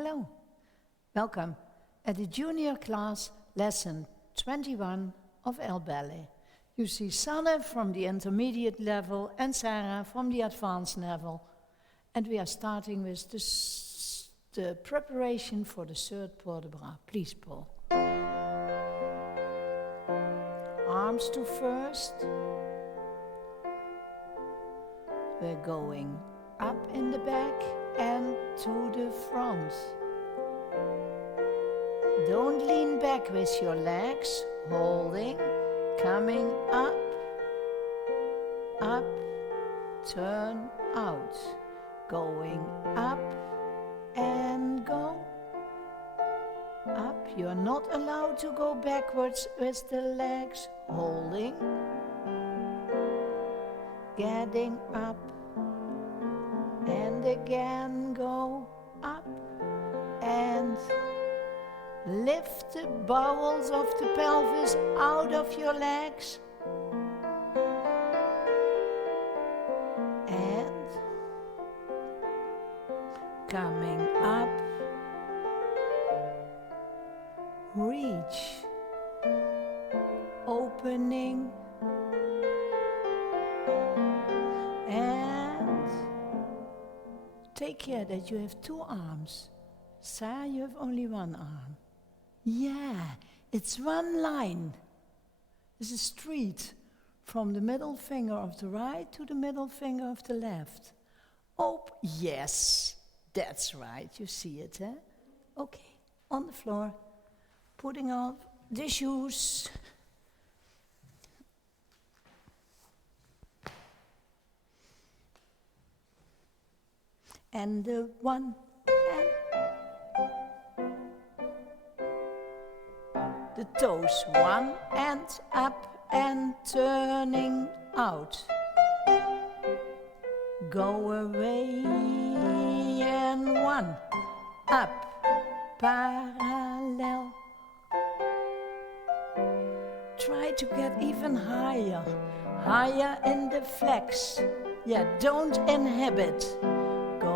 Hello, welcome at the junior class lesson 21 of LBallet. You see Sanne from the intermediate level and Sarah from the advanced level. And we are starting with the preparation for the third port de bras. Please, Paul. Arms to first. We're going up in the back and to the front. Don't lean back with your legs, holding, coming up, up, turn out, going up and go up. You're not allowed to go backwards with the legs, holding, getting up, and again go up and lift the bowels of the pelvis out of your legs and coming up, reach, opening and take care that you have two arms. Sarah, you have only one arm. Yeah, it's one line. It's a street from the middle finger of the right to the middle finger of the left. Oh, yes, that's right. You see it, eh? Okay, on the floor, putting off the shoes. And the one and the toes, one and up and turning out. Go away and one, up, parallel. Try to get even higher, higher in the flex. Yeah, don't inhibit. Go.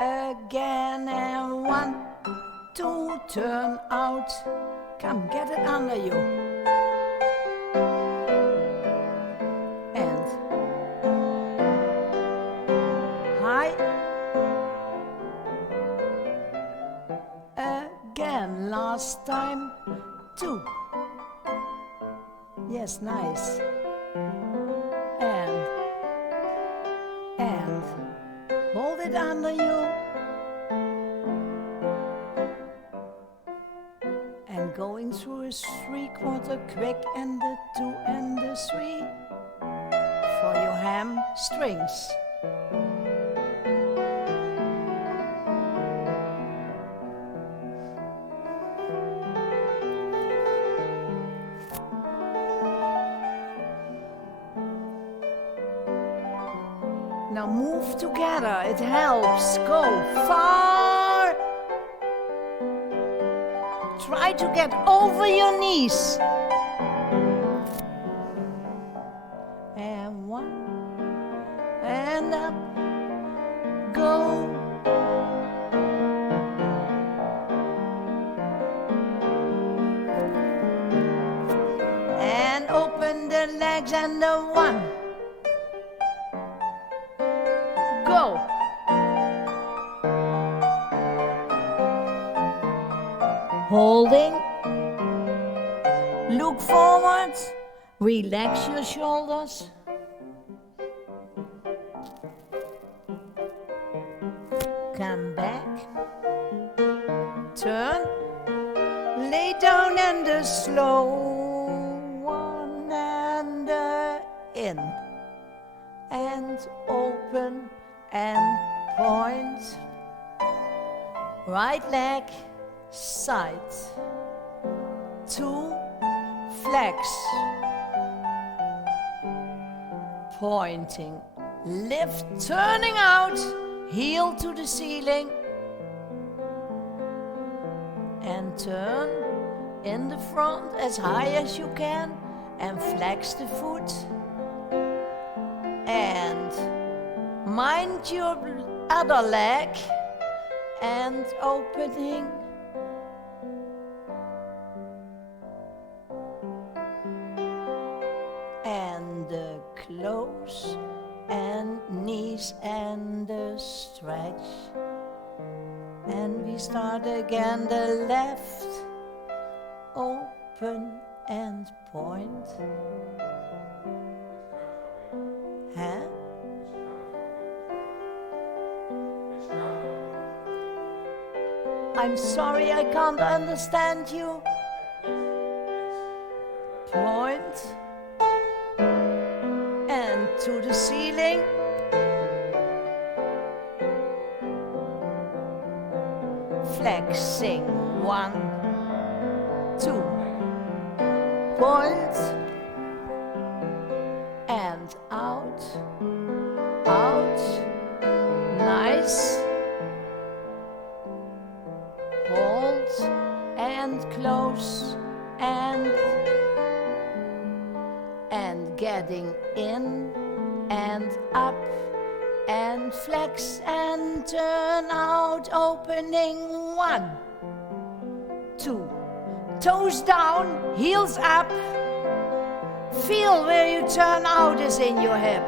Again and one, two, turn out. Come, get it under you. And high. Again, last time, two. Yes, nice. And hold it under you. And going through a 3/4 quick and the 2 and the 3 for your hamstrings. Now move together, it helps. Go far. Try to get over your knees. And one, and up, go. And open the legs and the one. Go. Holding. Look forward. Relax your shoulders. Come back. Turn. Lay down and the slow one and in. And open and point. Right leg, side. 2, flex. Pointing, lift, turning out, heel to the ceiling. And turn, in the front as high as you can and flex the foot. And mind your other leg and opening. And close and knees and stretch. And we start again, the left, open and point. Huh? I'm sorry, I can't understand you. Point. And to the ceiling. Flexing, 1, 2, point, and out, out, nice, hold, and close, and getting in, and up, and flex and turn out, opening, 1, 2, toes down, heels up, feel where you turn out is in your hip,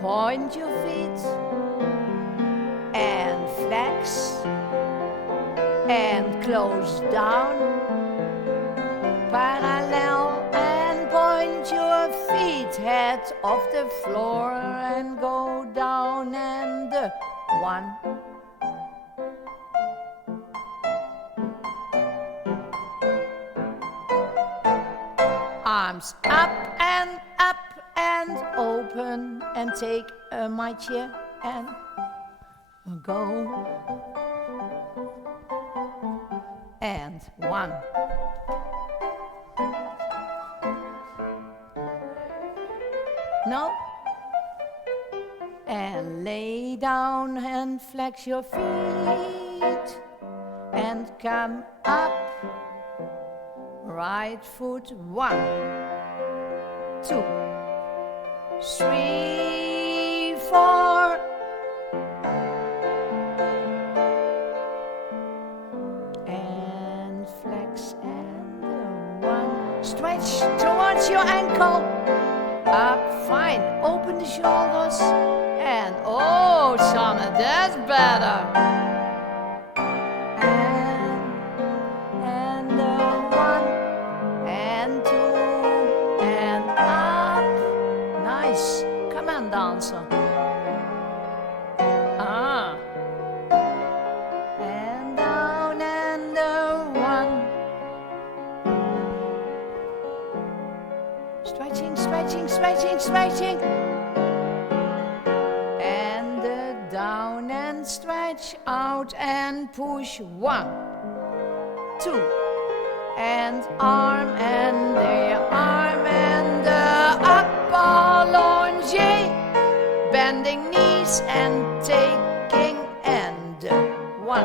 point your feet, and flex, and close down, parallel, and point your feet, head off the floor and go down, and 1, arms up and open, and take my chair and go, and 1. No. And lay down and flex your feet and come up. Right foot, 1, 2, 3, 4. And flex and 1. Stretch towards your ankle. Up, fine. Open the shoulders. And oh, Shanna, that's better. And 1, and 2, and up. Nice. Come on, dancer. And down, and 1. Stretching, stretching, stretching, stretching. And down and stretch out and push. 1, 2. And arm and arm and up. Balanchine. Bending knees and taking and 1.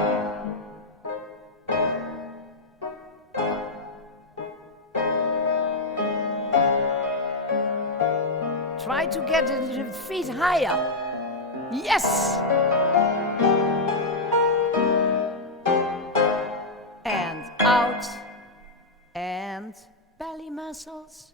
Try to get the feet higher. Yes! And out. And belly muscles.